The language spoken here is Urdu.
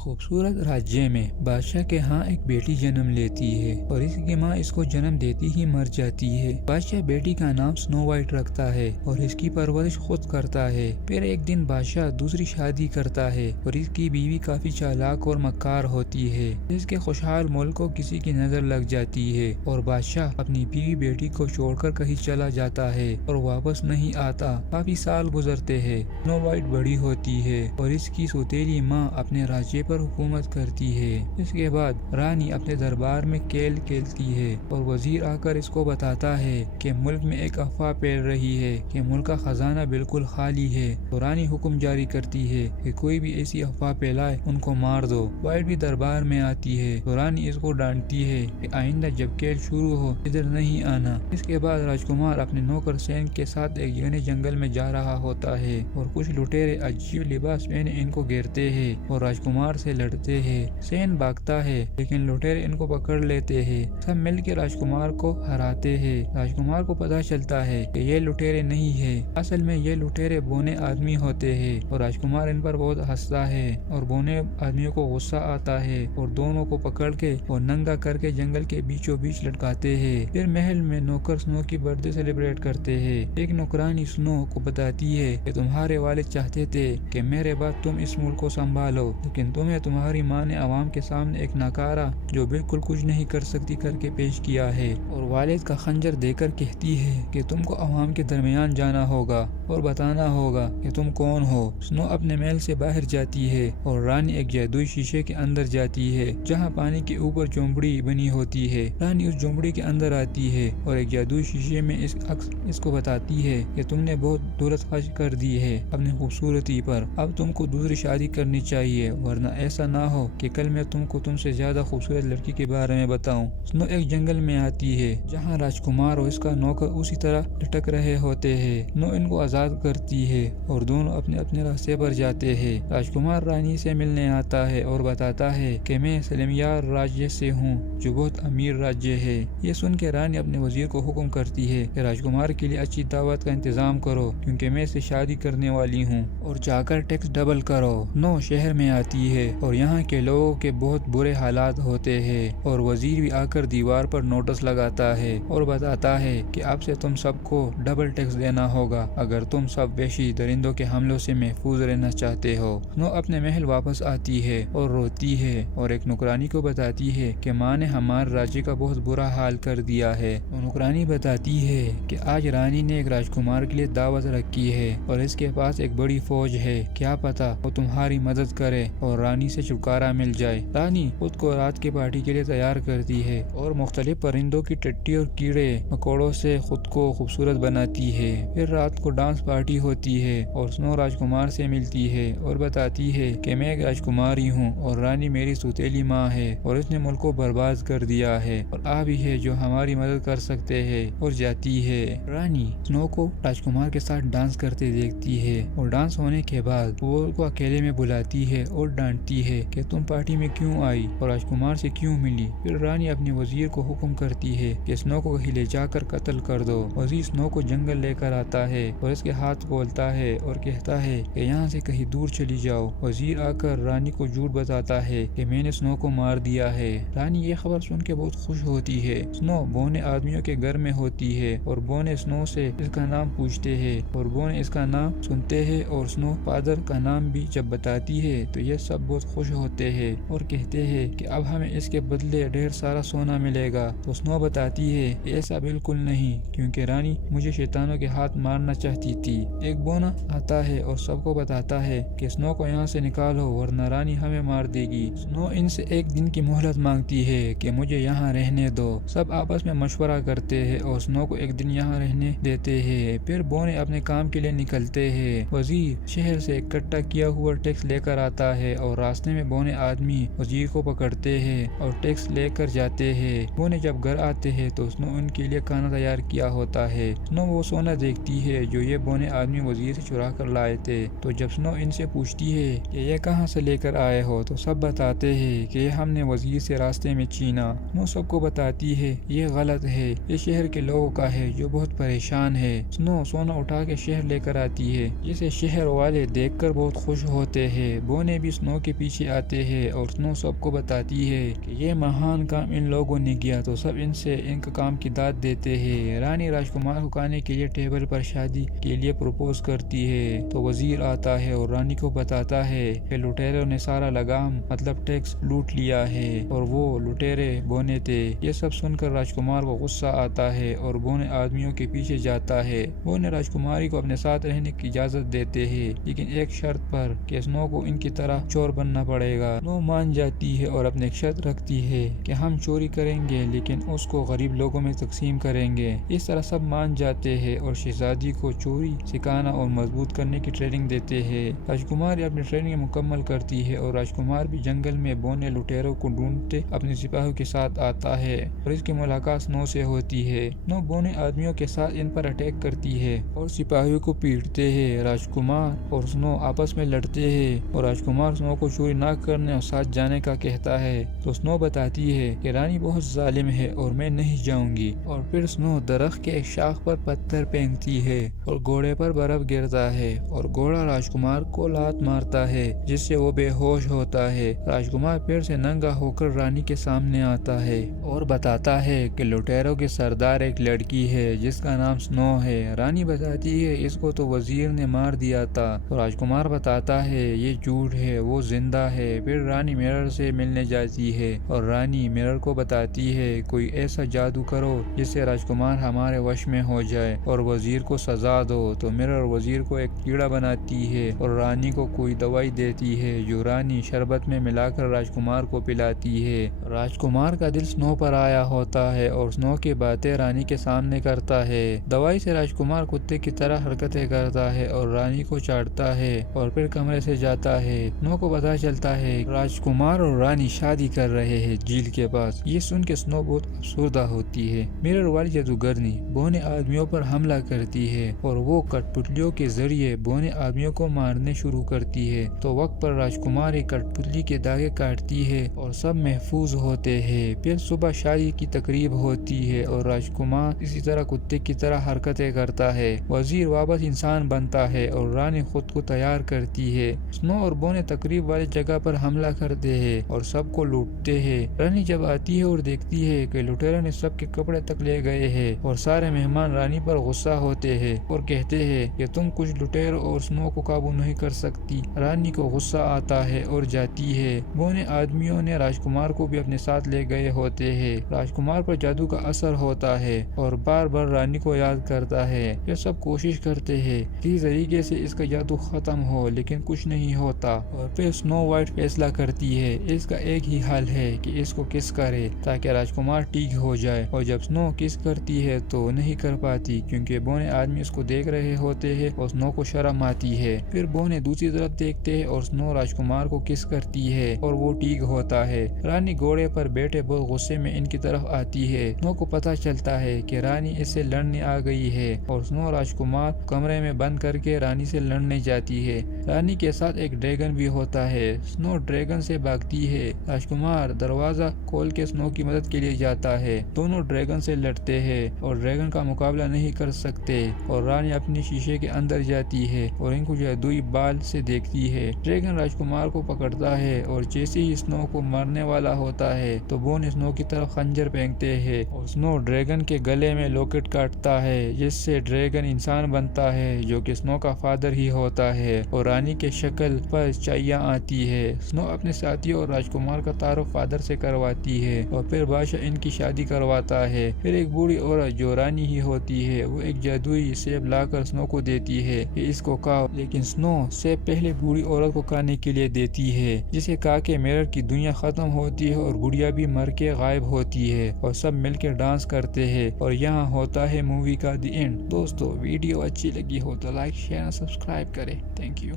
خوبصورت راجیہ میں بادشاہ کے ہاں ایک بیٹی جنم لیتی ہے اور اس کی ماں اس کو جنم دیتی ہی مر جاتی ہے۔ بادشاہ بیٹی کا نام سنو وائٹ رکھتا ہے اور اس کی پرورش خود کرتا ہے۔ پھر ایک دن بادشاہ دوسری شادی کرتا ہے اور اس کی بیوی کافی چالاک اور مکار ہوتی ہے۔ اس کے خوشحال ملک کو کسی کی نظر لگ جاتی ہے اور بادشاہ اپنی بیوی بیٹی کو چھوڑ کر کہیں چلا جاتا ہے اور واپس نہیں آتا۔ کافی سال گزرتے ہیں، سنو وائٹ بڑی ہوتی ہے اور اس کی سوتیلی ماں اپنے راجے پر حکومت کرتی ہے۔ اس کے بعد رانی اپنے دربار میں کھیل کھیلتی ہے اور وزیر آ کر اس کو بتاتا ہے کہ ملک میں ایک افواہ پھیل رہی ہے کہ ملک کا خزانہ بالکل خالی ہے۔ تو رانی حکم جاری کرتی ہے کہ کوئی بھی ایسی افواہ پھیلائے ان کو مار دو۔ وائٹ بھی دربار میں آتی ہے تو رانی اس کو ڈانٹتی ہے کہ آئندہ جب کھیل شروع ہو ادھر نہیں آنا۔ اس کے بعد راجکمار اپنے نوکر سین کے ساتھ ایک گھنے جنگل میں جا رہا ہوتا ہے اور کچھ لٹیرے عجیب لباس پہنے ان کو گھیرتے ہیں اور راجکمار سے لڑتے ہیں۔ سین بھاگتا ہے لیکن لٹیرے ان کو پکڑ لیتے ہیں۔ سب مل کے راجکمار کو ہراتے ہیں۔ راجکمار کو پتہ چلتا ہے کہ یہ لٹیرے نہیں ہے، اصل میں یہ لٹیرے بونے آدمی ہوتے ہیں اور راجکمار ان پر بہت ہنستا ہے اور بونے آدمیوں کو غصہ آتا ہے اور دونوں کو پکڑ کے اور ننگا کر کے جنگل کے بیچوں بیچ لٹکاتے ہیں۔ پھر محل میں نوکر سنو کی برتھ ڈے سیلیبریٹ کرتے ہیں۔ ایک نوکرانی سنو کو بتاتی ہے کہ تمہارے والد چاہتے تھے کہ میرے بعد تم اس ملک کو سنبھالو، لیکن تمہیں تمہاری ماں نے عوام کے سامنے ایک ناکارہ جو بالکل کچھ نہیں کر سکتی کر کے پیش کیا ہے، اور والد کا خنجر دے کر کہتی ہے کہ تم کو عوام کے درمیان جانا ہوگا اور بتانا ہوگا کہ تم کون ہو۔ سنو اپنے محل سے باہر جاتی ہے اور رانی ایک جادوئی شیشے کے اندر جاتی ہے جہاں پانی کے اوپر جھونپڑی بنی ہوتی ہے۔ رانی اس جھونپڑی کے اندر آتی ہے اور ایک جادوئی شیشے میں اس کو بتاتی ہے کہ تم نے بہت دولت خرچ کر دی ہے اپنی خوبصورتی پر، اب تم کو دوسری شادی کرنی چاہیے ورنہ ایسا نہ ہو کہ کل میں تم سے زیادہ خوبصورت لڑکی کے بارے میں بتاؤں۔ سنو ایک جنگل میں آتی ہے جہاں راجکمار اور اس کا نوکر اسی طرح لٹک رہے ہوتے ہیں۔ سنو ان کو آزاد کرتی ہے اور دونوں اپنے اپنے راستے پر جاتے ہیں۔ راجکمار رانی سے ملنے آتا ہے اور بتاتا ہے کہ میں سلیمیار راجیہ سے ہوں جو بہت امیر راجیہ ہے۔ یہ سن کے رانی اپنے وزیر کو حکم کرتی ہے کہ راجکمار کے لیے اچھی دعوت کا انتظام کرو کیونکہ میں اسے شادی کرنے والی ہوں، اور جا کر ٹیکس ڈبل کرو۔ نو شہر میں آتی ہے اور یہاں کے لوگوں کے بہت برے حالات ہوتے ہیں اور وزیر بھی آ کر دیوار پر نوٹس لگاتا ہے اور بتاتا ہے کہ اب سے تم سب کو ڈبل ٹیکس دینا ہوگا اگر تم سب وحشی درندوں کے حملوں سے محفوظ رہنا چاہتے ہو۔ نو اپنے محل واپس آتی ہے اور روتی ہے اور ایک نوکرانی کو بتاتی ہے کہ ماں نے ہمارے راجیہ کا بہت برا حال کر دیا ہے۔ نوکرانی بتاتی ہے کہ آج رانی نے ایک راجکمار کے لیے دعوت رکھی ہے اور اس کے پاس ایک بڑی فوج ہے، کیا پتا وہ تمہاری مدد کرے اور رانی سے چھٹکارا مل جائے۔ رانی خود کو رات کی پارٹی کے لیے تیار کرتی ہے اور مختلف پرندوں کی ٹٹی اور کیڑے مکوڑوں سے خود کو خوبصورت بناتی ہے۔ پھر رات کو ڈانس پارٹی ہوتی ہے اور سنو راجکمار سے ملتی ہے اور بتاتی ہے کہ میں ایک راجکماری ہوں اور رانی میری سوتیلی ماں ہے اور اس نے ملک کو برباد کر دیا ہے اور آپ ہی ہے جو ہماری مدد کر سکتے ہیں، اور جاتی ہے۔ رانی سنو کو راجکمار کے ساتھ ڈانس کرتے دیکھتی ہے اور ڈانس ہونے کے بعد وہ کو اکیلے میں بلاتی ہے اور ڈانٹتی ہے کہ تم پارٹی میں کیوں آئی اور راجکمار سے کیوں ملی۔ پھر رانی اپنے وزیر کو حکم کرتی ہے کہ سنو کو کہیں لے جا کر قتل کر دو۔ وزیر سنو کو جنگل لے کر آتا ہے اور اس کے ہاتھ کھولتا ہے اور کہتا ہے کہ یہاں سے کہیں دور چلی جاؤ۔ وزیر آ کر رانی کو جھوٹ بتاتا ہے کہ میں نے سنو کو مار دیا ہے۔ رانی یہ خبر سن کے بہت خوش ہوتی ہے۔ سنو بونے آدمیوں کے گھر میں ہوتی ہے اور بونے سنو سے اس کا نام پوچھتے ہیں اور بونے اس کا نام سنتے ہیں اور سنو فادر کا نام بھی جب بتاتی ہے تو یہ سب بہت خوش ہوتے ہیں اور کہتے ہیں کہ اب ہمیں اس کے بدلے ڈھیر سارا سونا ملے گا۔ تو سنو بتاتی ہے کہ ایسا بالکل نہیں کیونکہ رانی مجھے شیطانوں کے ہاتھ مارنا چاہتی تھی۔ ایک بونا آتا ہے اور سب کو بتاتا ہے کہ سنو کو یہاں سے نکالو ورنہ رانی ہمیں مار دے گی۔ سنو ان سے ایک دن کی مہلت مانگتی ہے کہ مجھے یہاں رہنے دو۔ سب آپس میں مشورہ کرتے ہیں اور سنو کو ایک دن یہاں رہنے دیتے ہیں۔ پھر بونے اپنے کام کے لیے نکلتے ہیں۔ وزیر شہر سے اکٹھا کیا ہوا ٹیکس لے کر آتا ہے اور راستے میں بونے آدمی وزیر کو پکڑتے ہیں اور ٹیکس لے کر جاتے ہیں۔ بونے جب گھر آتے ہیں تو سنو ان کے لیے کھانا تیار کیا ہوتا ہے۔ سنو وہ سونا دیکھتی ہے جو یہ بونے آدمی وزیر سے چرا کر لائے تھے۔ تو جب سنو ان سے پوچھتی ہے کہ یہ کہاں سے لے کر آئے ہو تو سب بتاتے ہیں کہ یہ ہم نے وزیر سے راستے میں چھینا۔ سنو سب کو بتاتی ہے یہ غلط ہے، یہ شہر کے لوگوں کا ہے جو بہت پریشان ہے۔ سنو سونا اٹھا کے شہر لے کر آتی ہے جسے شہر والے دیکھ کر بہت خوش ہوتے ہیں۔ بونے بھی سنو کے کے پیچھے آتے ہیں اور سنو سب کو بتاتی ہے کہ یہ مہان کام ان لوگوں نے کیا تو سب ان کا کام کی داد دیتے ہیں۔ رانی راجکمار کو کھانے کے لیے ٹیبل پر شادی کے لیے پروپوز کرتی ہے تو وزیر آتا ہے اور رانی کو بتاتا ہے کہ لٹیروں نے سارا لگام مطلب ٹیکس لوٹ لیا ہے اور وہ لٹیرے بونے تھے۔ یہ سب سن کر راجکمار کو غصہ آتا ہے اور بونے آدمیوں کے پیچھے جاتا ہے۔ بونے راجکماری کو اپنے ساتھ رہنے کی اجازت دیتے ہیں لیکن ایک شرط پر کہ سنو کو ان کی طرح چور بننا پڑے گا۔ سنو مان جاتی ہے اور اپنے ایک شرط رکھتی ہے کہ ہم چوری کریں گے لیکن اس کو غریب لوگوں میں تقسیم کریں گے۔ اس طرح سب مان جاتے ہیں اور شہزادی کو چوری سکھانا اور مضبوط کرنے کی ٹریننگ دیتے ہیں۔ راجکماری اپنی ٹریننگ مکمل کرتی ہے اور راجکمار بھی جنگل میں بونے لٹیروں کو ڈھونڈتے اپنے سپاہیوں کے ساتھ آتا ہے اور اس کی ملاقات سنو سے ہوتی ہے۔ سنو بونے آدمیوں کے ساتھ ان پر اٹیک کرتی ہے اور سپاہیوں کو پیٹتے ہیں۔ راجکمار اور سنو آپس میں لڑتے ہیں اور راجکمار سنو کو چوری نہ کرنے اور ساتھ جانے کا کہتا ہے تو سنو بتاتی ہے کہ رانی بہت ظالم ہے اور میں نہیں جاؤں گی، اور پھر سنو درخت کے ایک شاخ پر پتھر پھینکتی ہے اور گھوڑے پر برف گرتا ہے اور گھوڑا راجکمار کو لات مارتا ہے جس سے وہ بے ہوش ہوتا ہے۔ راجکمار پھر سے ننگا ہو کر رانی کے سامنے آتا ہے اور بتاتا ہے کہ لٹیروں کے سردار ایک لڑکی ہے جس کا نام سنو ہے۔ رانی بتاتی ہے اس کو تو وزیر نے مار دیا تھا تو راجکمار بتاتا ہے یہ جھوٹ ہے، وہ زندہ ہے۔ پھر رانی مرر سے ملنے جاتی ہے اور رانی مرر کو بتاتی ہے کوئی ایسا جادو کرو جس سے راجکمار ہمارے وش میں ہو جائے اور وزیر کو سزا دو تو مرر وزیر کو ایک کیڑا بناتی ہے اور رانی کو کوئی دوائی دیتی ہے جو رانی شربت میں ملا کر راجکمار کو پلاتی ہے۔ راجکمار کا دل سنو پر آیا ہوتا ہے اور سنو کی باتیں رانی کے سامنے کرتا ہے۔ دوائی سے راجکمار کتے کی طرح حرکتیں کرتا ہے اور رانی کو چاٹتا ہے اور پھر کمرے سے جاتا ہے۔ سنو کو پتہ چلتا ہے راجکمار اور رانی شادی کر رہے ہیں جھیل کے پاس۔ یہ سن کے سنو بہت افسردہ ہوتی ہے۔ مرر والی جادوگرنی بونے آدمیوں پر حملہ کرتی ہے اور وہ کٹ پتلیوں کے ذریعے بونے آدمیوں کو مارنے شروع کرتی ہے تو وقت پر راجکمار ایک کٹ پتلی کے دھاگے کاٹتی ہے اور سب محفوظ ہوتے ہیں۔ پھر صبح شادی کی تقریب ہوتی ہے اور راجکمار اسی طرح کتے کی طرح حرکتیں کرتا ہے۔ وزیر واپس انسان بنتا ہے اور رانی خود کو تیار کرتی ہے۔ سنو اور بونے تقریب والی جگہ پر حملہ کرتے ہیں اور سب کو لوٹتے ہیں۔ رانی جب آتی ہے اور دیکھتی ہے کہ لٹیروں نے سب کے کپڑے تک لے گئے ہیں اور سارے مہمان رانی پر غصہ ہوتے ہیں اور کہتے ہیں کہ تم کچھ لٹیر اور سنو کو قابو نہیں کر سکتی۔ رانی کو غصہ آتا ہے اور جاتی ہے۔ بونے آدمیوں نے راجکمار کو بھی اپنے ساتھ لے گئے ہوتے ہیں۔ راجکمار پر جادو کا اثر ہوتا ہے اور بار بار رانی کو یاد کرتا ہے۔ یہ سب کوشش کرتے ہیں کسی طریقے سے اس کا جادو ختم ہو لیکن کچھ نہیں ہوتا اور پھر سنو وائٹ فیصلہ کرتی ہے اس کا ایک ہی حل ہے کہ اس کو کس کرے تاکہ راجکمار ٹھیک ہو جائے، اور جب سنو کس کرتی ہے تو نہیں کر پاتی کیونکہ بونے آدمی اس کو دیکھ رہے ہوتے ہیں اور سنو کو شرم آتی ہے۔ پھر بونے دوسری طرف دیکھتے ہیں اور سنو راجکمار کو کس کرتی ہے اور وہ ٹھیک ہوتا ہے۔ رانی گھوڑے پر بیٹھے بہت غصے میں ان کی طرف آتی ہے۔ سنو کو پتہ چلتا ہے کہ رانی اس سے لڑنے آ گئی ہے اور سنو راجکمار کمرے میں بند کر کے رانی سے لڑنے جاتی ہے۔ رانی کے ساتھ ایک ڈریگن بھی ہوتا ہے۔ سنو ڈریگن سے بھاگتی ہے۔ راجکمار دروازہ کھول کے سنو کی مدد کے لیے جاتا ہے۔ دونوں ڈریگن سے لڑتے ہیں اور ڈریگن کا مقابلہ نہیں کر سکتے اور رانی اپنی شیشے کے اندر جاتی ہے اور ان کو جادوئی بال سے دیکھتی ہے۔ ڈریگن راجکمار کو پکڑتا ہے اور جیسے ہی سنو کو مارنے والا ہوتا ہے تو بونے سنو کی طرف خنجر پھینکتے ہیں اور سنو ڈریگن کے گلے میں لاکٹ کاٹتا ہے جس سے ڈریگن انسان بنتا ہے جو کہ سنو کا فادر ہی ہوتا ہے اور رانی کے شکل پر چائیاں آتی ہے۔ سنو اپنے ساتھی اور راجکمار کا تعارف فادر سے کرواتی ہے اور پھر بادشاہ ان کی شادی کرواتا ہے۔ پھر ایک بوڑھی عورت جو رانی ہی ہوتی ہے وہ ایک جادوئی سیب لا کر سنو کو دیتی ہے کہ اس کو کھاؤ، لیکن سنو سیب پہلے بوڑھی عورت کو کھانے کے لیے دیتی ہے جسے کھا کے مرر کی دنیا ختم ہوتی ہے اور بڑھیا بھی مر کے غائب ہوتی ہے اور سب مل کے ڈانس کرتے ہیں اور یہاں ہوتا ہے مووی کا دی اینڈ۔ دوستو ویڈیو اچھی لگی ہو تو لائک شیئر اور سبسکرائب کریں۔ Thank you.